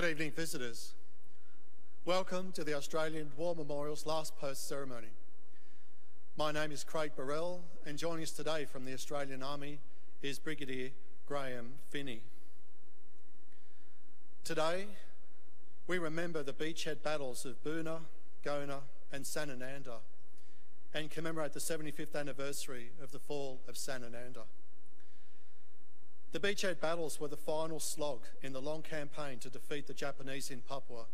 Good evening, visitors. Welcome to the Australian War Memorial's last post ceremony. My name is Craig Burrell, and joining us today from the Australian Army is Brigadier Graham Finney. Today, we remember the beachhead battles of Boona, Gona and Sanananda and commemorate the 75th anniversary of the fall of Sanananda. The beachhead battles were the final slog in the long campaign to defeat the Japanese in Papua.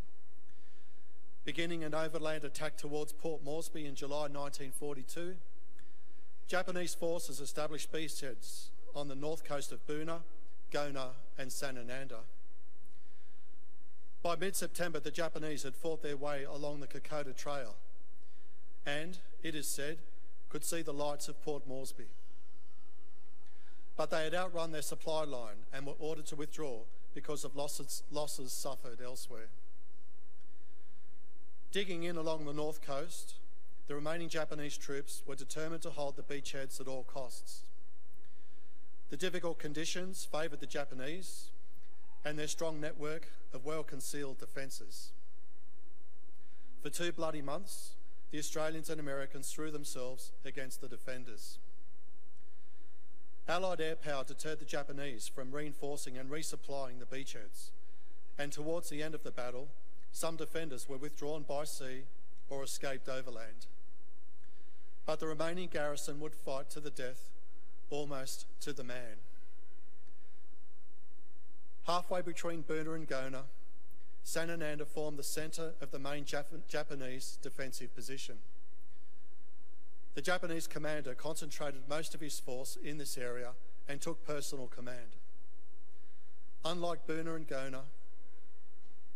Beginning an overland attack towards Port Moresby in July 1942, Japanese forces established beachheads on the north coast of Boona, Gona and Sanananda. By mid-September, the Japanese had fought their way along the Kokoda Trail and, it is said, could see the lights of Port Moresby. But they had outrun their supply line and were ordered to withdraw because of losses suffered elsewhere. Digging in along the north coast, the remaining Japanese troops were determined to hold the beachheads at all costs. The difficult conditions favoured the Japanese and their strong network of well-concealed defences. For 2 bloody months, the Australians and Americans threw themselves against the defenders. Allied air power deterred the Japanese from reinforcing and resupplying the beachheads, and towards the end of the battle, some defenders were withdrawn by sea or escaped overland. But the remaining garrison would fight to the death, almost to the man. Halfway between Boona and Gona, Sanananda formed the centre of the main Japanese defensive position. The Japanese commander concentrated most of his force in this area and took personal command. Unlike Boona and Gona,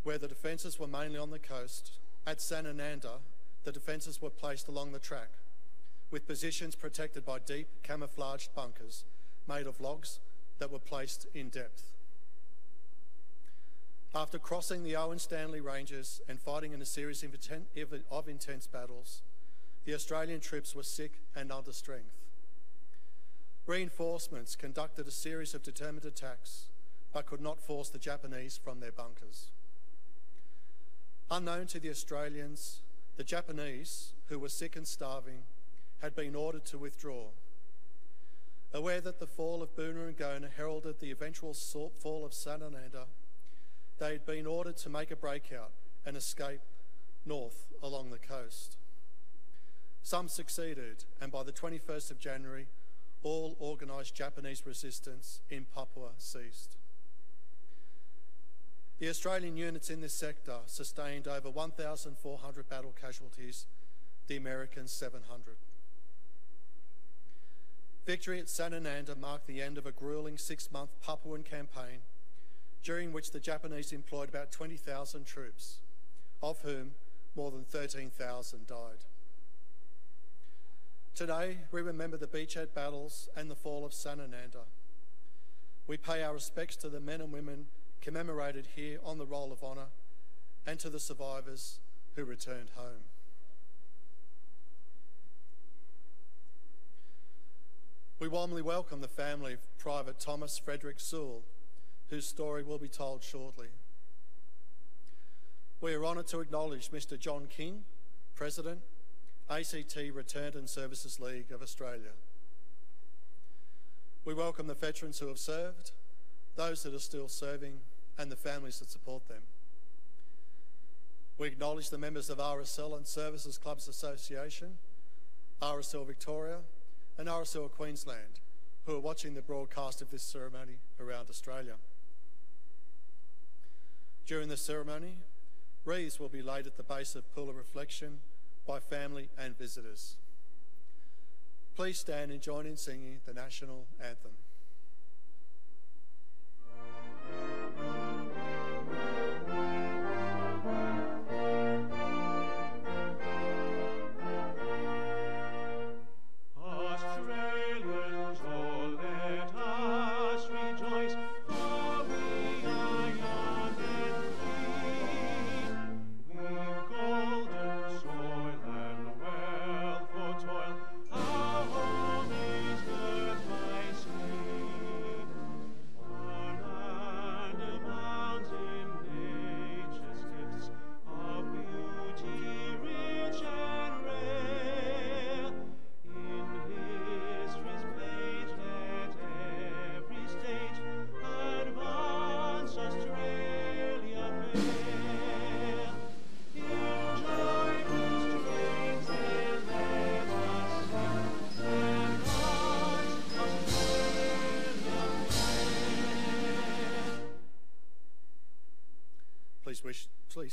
where the defences were mainly on the coast, at Sanananda, the defences were placed along the track, with positions protected by deep, camouflaged bunkers made of logs that were placed in depth. After crossing the Owen Stanley Ranges and fighting in a series of intense battles, the Australian troops were sick and under strength. Reinforcements conducted a series of determined attacks, but could not force the Japanese from their bunkers. Unknown to the Australians, the Japanese, who were sick and starving, had been ordered to withdraw. Aware that the fall of Boona and Gona heralded the eventual fall of Sanananda, they had been ordered to make a breakout and escape north along the coast. Some succeeded, and by the 21st of January, all organised Japanese resistance in Papua ceased. The Australian units in this sector sustained over 1,400 battle casualties, the Americans 700. Victory at Sanananda marked the end of a gruelling 6-month Papuan campaign, during which the Japanese employed about 20,000 troops, of whom more than 13,000 died. Today, we remember the beachhead battles and the fall of Sanananda. We pay our respects to the men and women commemorated here on the Roll of Honour and to the survivors who returned home. We warmly welcome the family of Private Thomas Frederick Sewell, whose story will be told shortly. We are honoured to acknowledge Mr. John King, President, ACT Returned and Services League of Australia. We welcome the veterans who have served, those that are still serving, and the families that support them. We acknowledge the members of RSL and Services Clubs Association, RSL Victoria, and RSL Queensland, who are watching the broadcast of this ceremony around Australia. During the ceremony, wreaths will be laid at the base of Pool of Reflection by family and visitors. Please stand and join in singing the National Anthem. Our home is the thy sea.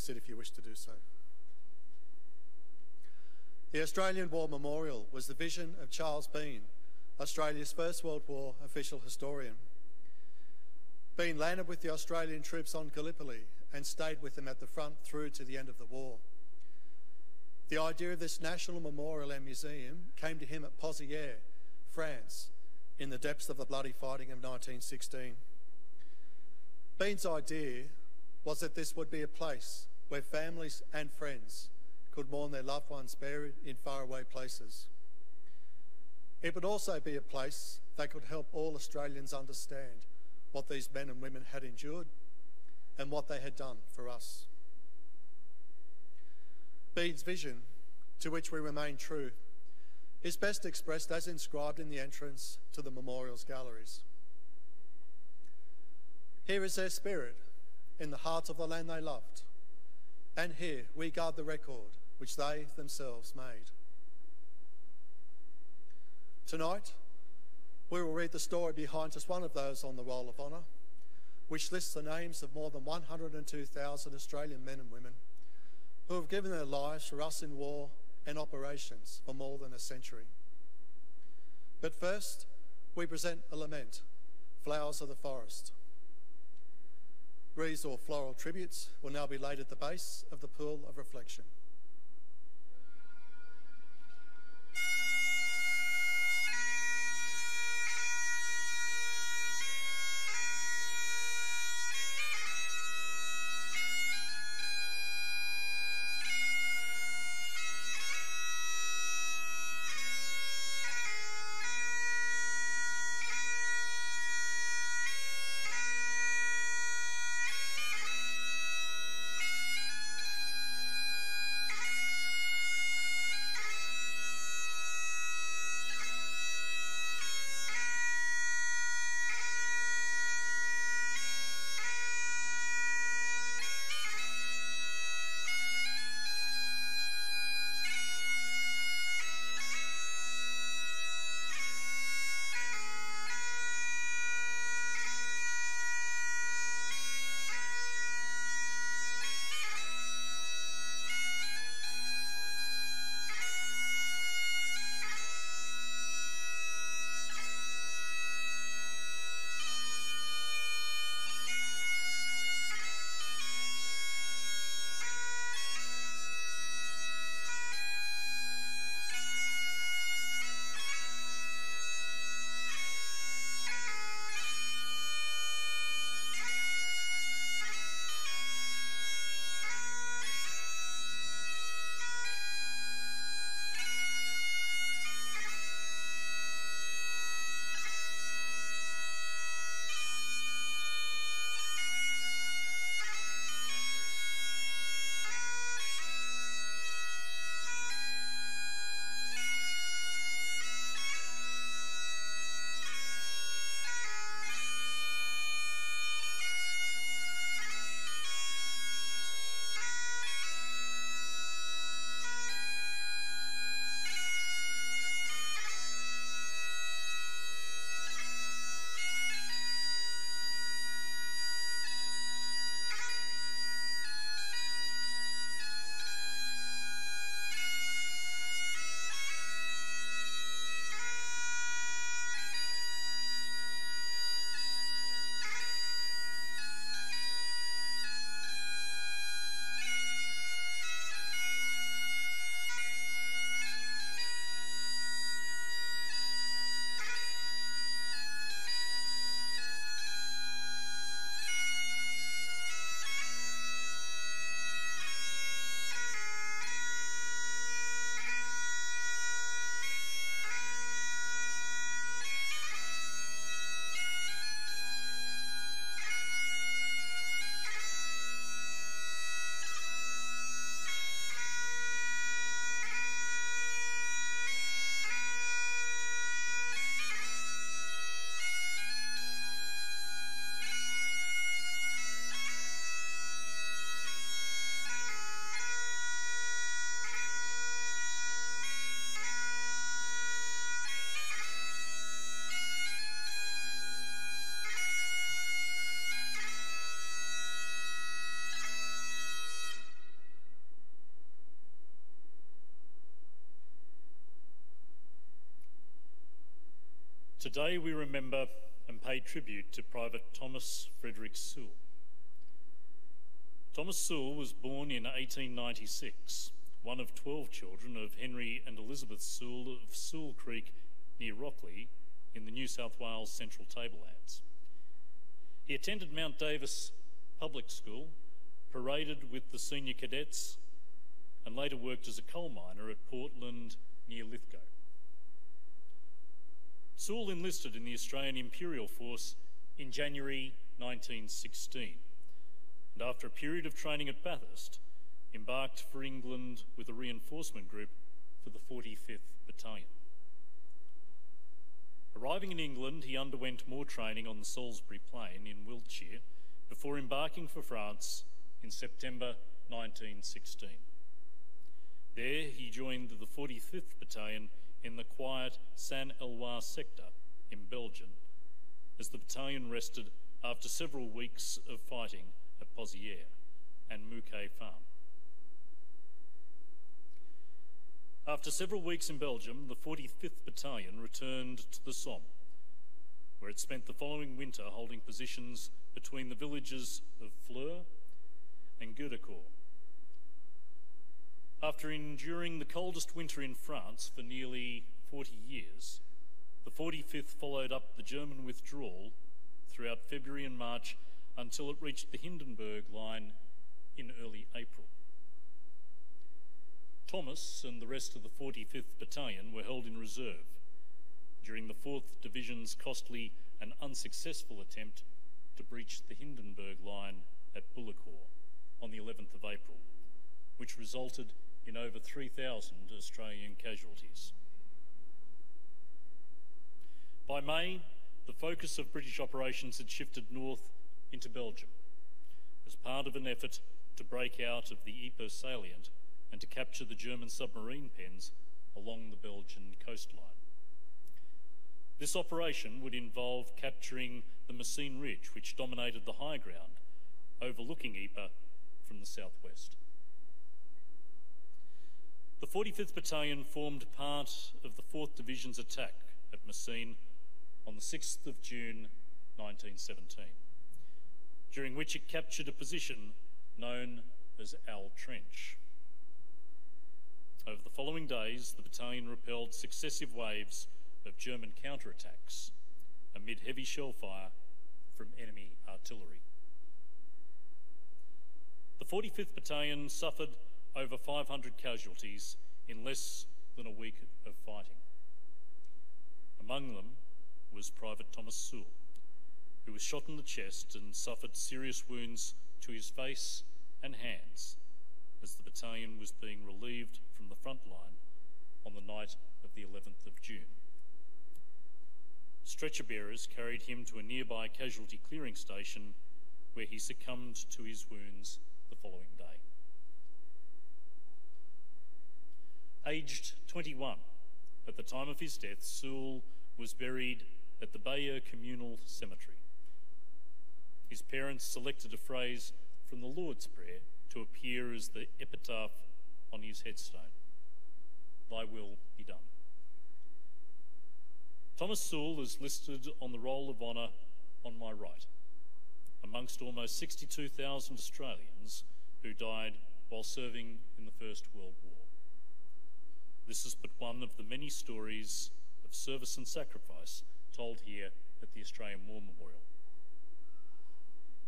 sit if you wish to do so. The Australian War Memorial was the vision of Charles Bean, Australia's First World War official historian. Bean landed with the Australian troops on Gallipoli and stayed with them at the front through to the end of the war. The idea of this national memorial and museum came to him at Pozières, France, in the depths of the bloody fighting of 1916. Bean's idea was that this would be a place where families and friends could mourn their loved ones buried in faraway places. It would also be a place that could help all Australians understand what these men and women had endured and what they had done for us. Bean's vision, to which we remain true, is best expressed as inscribed in the entrance to the memorial's galleries. Here is their spirit in the heart of the land they loved, and here we guard the record which they themselves made. Tonight, we will read the story behind just one of those on the Roll of Honour, which lists the names of more than 102,000 Australian men and women who have given their lives for us in war and operations for more than a century. But first, we present a lament, Flowers of the Forest. Wreaths or floral tributes will now be laid at the base of the pool of reflection. Today we remember and pay tribute to Private Thomas Frederick Sewell. Thomas Sewell was born in 1896, one of 12 children of Henry and Elizabeth Sewell of Sewell Creek near Rockley in the New South Wales Central Tablelands. He attended Mount Davis Public School, paraded with the senior cadets, and later worked as a coal miner at Portland near Lithgow. Sewell enlisted in the Australian Imperial Force in January 1916, and after a period of training at Bathurst, embarked for England with a reinforcement group for the 45th Battalion. Arriving in England, he underwent more training on the Salisbury Plain in Wiltshire before embarking for France in September 1916. There he joined the 45th Battalion in the quiet Saint-Eloi sector in Belgium as the battalion rested after several weeks of fighting at Pozières and Mouquet Farm. After several weeks in Belgium, the 45th Battalion returned to the Somme, where it spent the following winter holding positions between the villages of Fleur and Gueudecourt. After enduring the coldest winter in France for nearly 40 years, the 45th followed up the German withdrawal throughout February and March until it reached the Hindenburg Line in early April. Thomas and the rest of the 45th Battalion were held in reserve during the 4th Division's costly and unsuccessful attempt to breach the Hindenburg Line at Bullecourt on the 11th of April, which resulted in over 3,000 Australian casualties. By May, the focus of British operations had shifted north into Belgium as part of an effort to break out of the Ypres salient and to capture the German submarine pens along the Belgian coastline. This operation would involve capturing the Messines Ridge, which dominated the high ground overlooking Ypres from the southwest. The 45th Battalion formed part of the 4th Division's attack at Messines on the 6th of June 1917, during which it captured a position known as Owl Trench. Over the following days, the battalion repelled successive waves of German counterattacks amid heavy shell fire from enemy artillery. The 45th Battalion suffered over 500 casualties in less than a week of fighting. Among them was Private Thomas Sewell, who was shot in the chest and suffered serious wounds to his face and hands as the battalion was being relieved from the front line on the night of the 11th of June. Stretcher bearers carried him to a nearby casualty clearing station where he succumbed to his wounds the following day. Aged 21, at the time of his death, Sewell was buried at the Bayeux Communal Cemetery. His parents selected a phrase from the Lord's Prayer to appear as the epitaph on his headstone: "Thy will be done." Thomas Sewell is listed on the Roll of Honour on my right, amongst almost 62,000 Australians who died while serving in the First World War. This is but one of the many stories of service and sacrifice told here at the Australian War Memorial.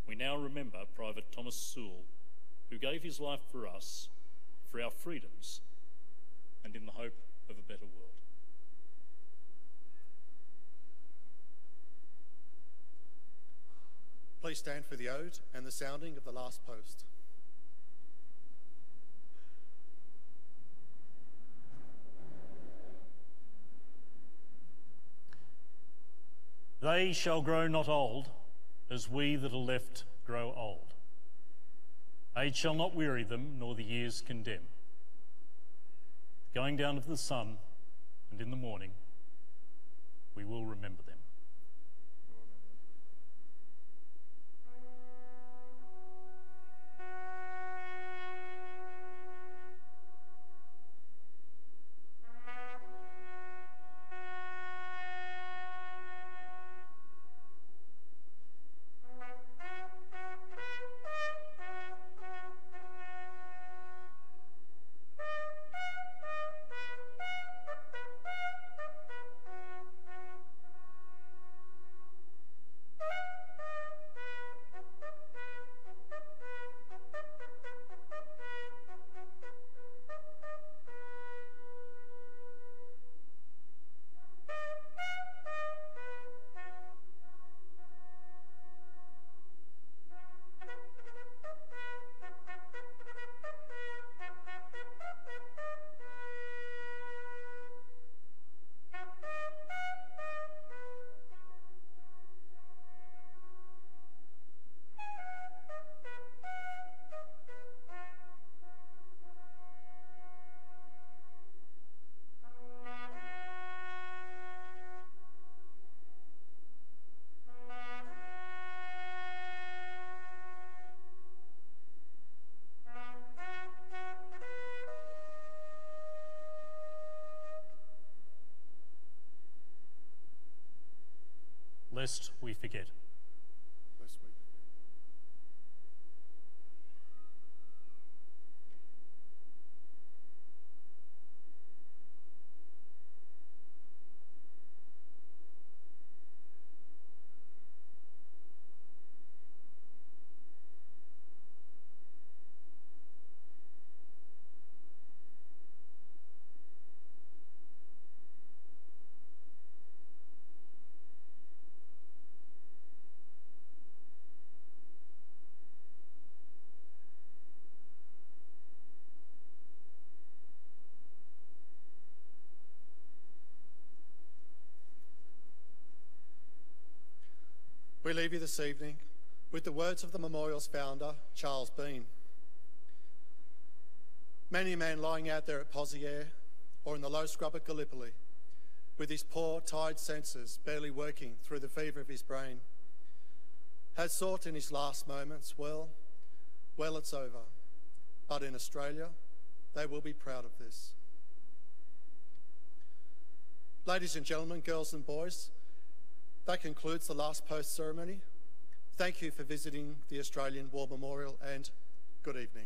We now remember Private Thomas Sewell, who gave his life for us, for our freedoms, and in the hope of a better world. Please stand for the ode and the sounding of the last post. They shall grow not old, as we that are left grow old. Age shall not weary them, nor the years condemn. Going down of the sun, and in the morning, we will remember them. lest we forget. Lest we forget. We leave you this evening with the words of the memorial's founder, Charles Bean. Many a man lying out there at Pozières or in the low scrub at Gallipoli, with his poor, tired senses barely working through the fever of his brain, has thought in his last moments, well, it's over. But in Australia, they will be proud of this. Ladies and gentlemen, girls and boys, that concludes the last post ceremony. Thank you for visiting the Australian War Memorial and good evening.